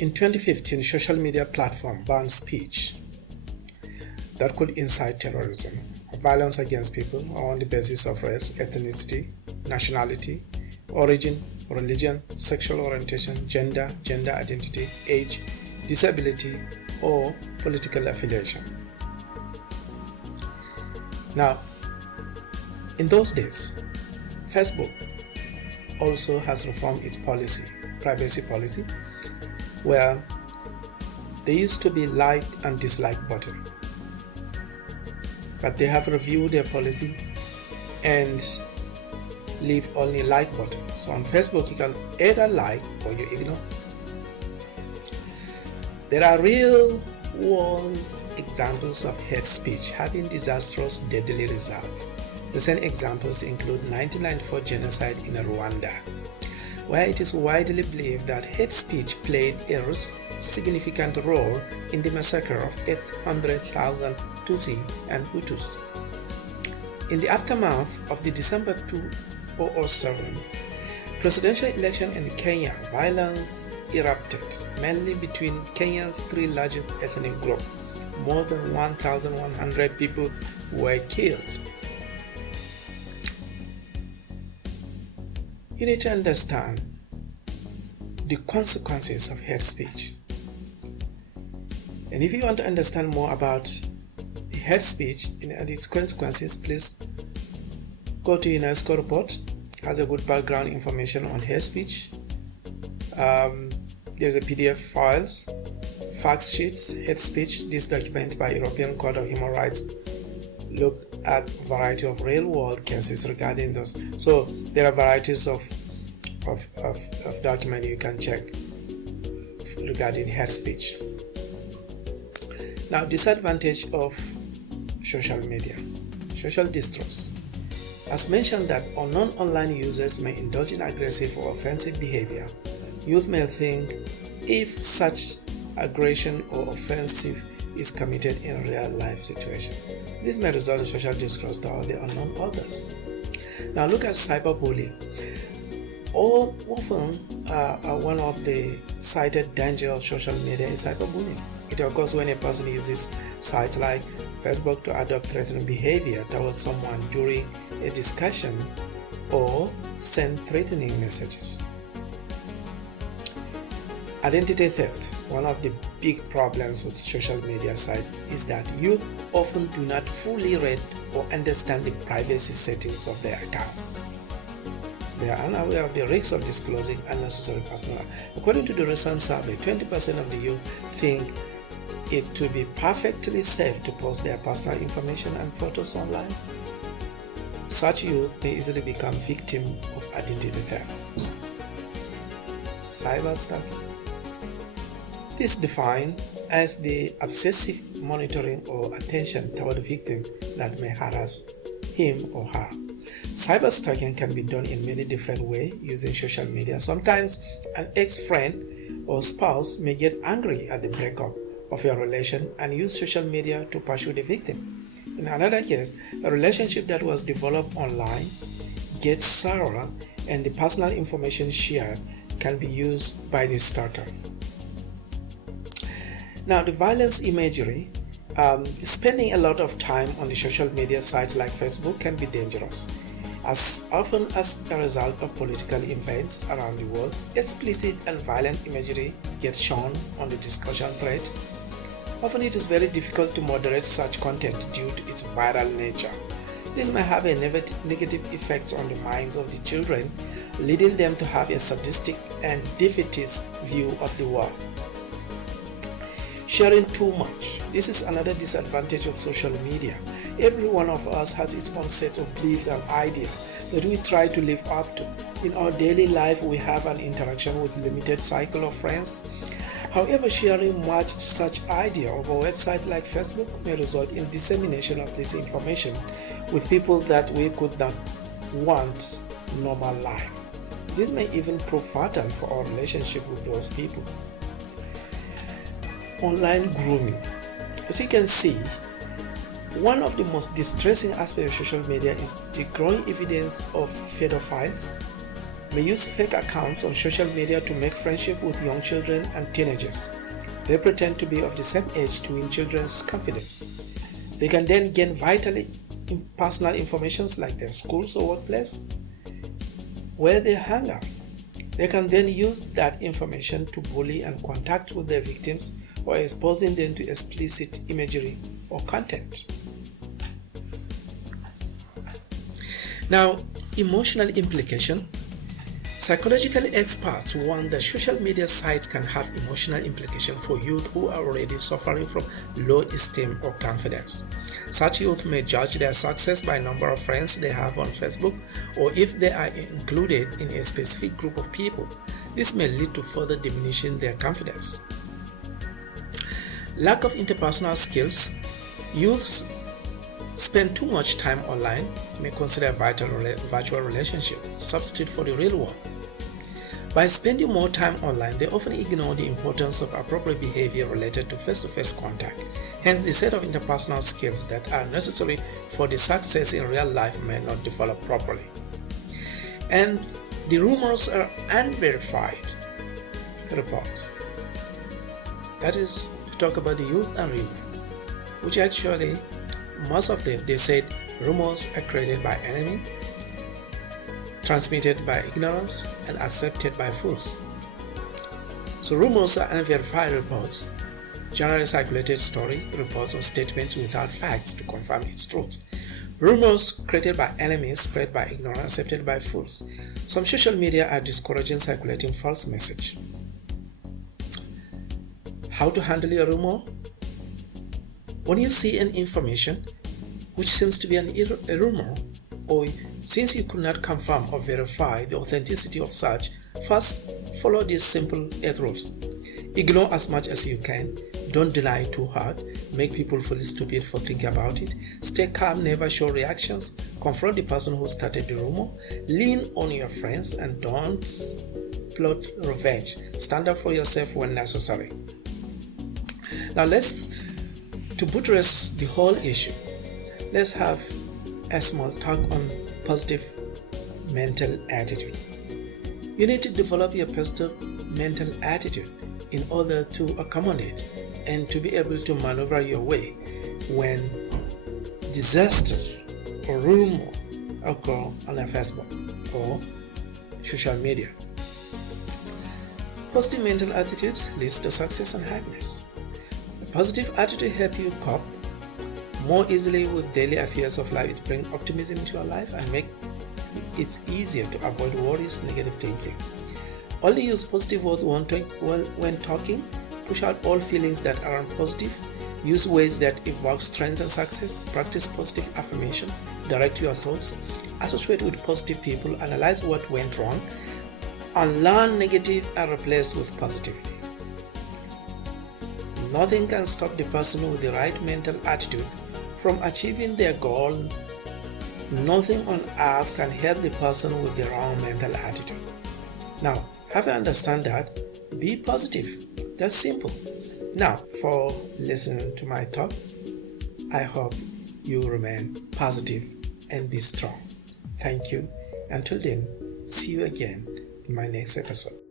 In 2015, social media platform banned speech that could incite terrorism or violence against people on the basis of race, ethnicity, nationality, origin, religion, sexual orientation, gender identity, age, disability, or political affiliation. Now, in those days, Facebook also has reformed its privacy policy, where there used to be like and dislike button, but they have reviewed their policy and leave only like button. So on Facebook you can either like or you ignore. There are real world examples of hate speech having disastrous, deadly results. Recent examples include 1994 genocide in Rwanda, where it is widely believed that hate speech played a significant role in the massacre of 800,000 Tutsi and Hutus. In the aftermath of the December 2007 presidential election in Kenya, violence erupted, mainly between Kenya's three largest ethnic groups. More than 1,100 people were killed. You need to understand the consequences of hate speech. And if you want to understand more about the hate speech and its consequences, please go to UNESCO report. It has a good background information on hate speech. There's a PDF files, fact sheets, hate speech. This document by European Court of Human Rights look at a variety of real-world cases regarding this. So there are varieties of documents you can check regarding hate speech. Now, disadvantage of social media, social distrust. As mentioned, that unknown online users may indulge in aggressive or offensive behavior. Youth may think if such aggression or offensive is committed in a real life situation. This may result in social distrust toward the unknown others. Now look at cyberbullying. Often one of the cited dangers of social media is cyberbullying. It occurs when a person uses sites like Facebook to adopt threatening behavior towards someone during a discussion or send threatening messages. Identity theft. One of the big problems with social media sites is that youth often do not fully read or understand the privacy settings of their accounts. They are unaware of the risks of disclosing unnecessary personal. According to the recent survey, 20% of the youth think it to be perfectly safe to post their personal information and photos online. Such youth may easily become victims of identity theft. Cyber stalking. This is defined as the obsessive monitoring or attention toward the victim that may harass him or her. Cyber stalking can be done in many different ways using social media. Sometimes an ex-friend or spouse may get angry at the breakup of your relation and use social media to pursue the victim. In another case, a relationship that was developed online gets sour and the personal information shared can be used by the stalker. Now, the violence imagery, spending a lot of time on the social media sites like Facebook can be dangerous. As often as a result of political events around the world, explicit and violent imagery gets shown on the discussion thread. Often it is very difficult to moderate such content due to its viral nature. This may have a negative effect on the minds of the children, leading them to have a sadistic and defeatist view of the world. Sharing too much. This is another disadvantage of social media. Every one of us has its own set of beliefs and ideas that we try to live up to. In our daily life, we have an interaction with limited cycle of friends. However, sharing much such idea over a website like Facebook may result in dissemination of this information with people that we could not want normal life. This may even prove fatal for our relationship with those people. Online grooming. As you can see, one of the most distressing aspects of social media is the growing evidence of pedophiles may use fake accounts on social media to make friendship with young children and teenagers. They pretend to be of the same age to win children's confidence. They can then gain vitally personal information like their schools or workplace, where they hang out. They can then use that information to bully and contact with their victims or exposing them to explicit imagery or content. Now, emotional implication. Psychological experts warn that social media sites can have emotional implications for youth who are already suffering from low esteem or confidence. Such youth may judge their success by number of friends they have on Facebook, or if they are included in a specific group of people. This may lead to further diminishing their confidence. Lack of interpersonal skills. Youths spend too much time online, may consider a virtual relationship substitute for the real one. By spending more time online, they often ignore the importance of appropriate behavior related to face-to-face contact. Hence, the set of interpersonal skills that are necessary for the success in real life may not develop properly. And the rumors are unverified reports. That is to talk about the youth and rumor, which actually most of them, they said rumors are created by enemy, transmitted by ignorance, and accepted by fools. So rumors are unverified reports, generally circulated story, reports or statements without facts to confirm its truth. Rumors created by enemies, spread by ignorance, accepted by fools. Some social media are discouraging circulating false message. How to handle your rumor? When you see an information which seems to be a rumor, or since you could not confirm or verify the authenticity of such, first follow these simple 8 rules. Ignore as much as you can. Don't deny too hard. Make people feel stupid for thinking about it. Stay calm, never show reactions. Confront the person who started the rumor. Lean on your friends and don't plot revenge. Stand up for yourself when necessary. Now to buttress the whole issue, let's have a small talk on positive mental attitude. You need to develop your positive mental attitude in order to accommodate and to be able to maneuver your way when disaster or rumor occur on a Facebook or social media. Positive mental attitudes leads to success and happiness. A positive attitude helps you cope more easily with daily affairs of life. It brings optimism into your life and make it easier to avoid worries, negative thinking. Only use positive words when talking. Push out all feelings that aren't positive. Use ways that evoke strength and success. Practice positive affirmation. Direct your thoughts. Associate with positive people. Analyze what went wrong. Unlearn negative and replace with positivity. Nothing can stop the person with the right mental attitude from achieving their goal. Nothing on earth can help the person with the wrong mental attitude. Now, have you understand that? Be positive. That's simple. Now, for listening to my talk, I hope you remain positive and be strong. Thank you. Until then, see you again in my next episode.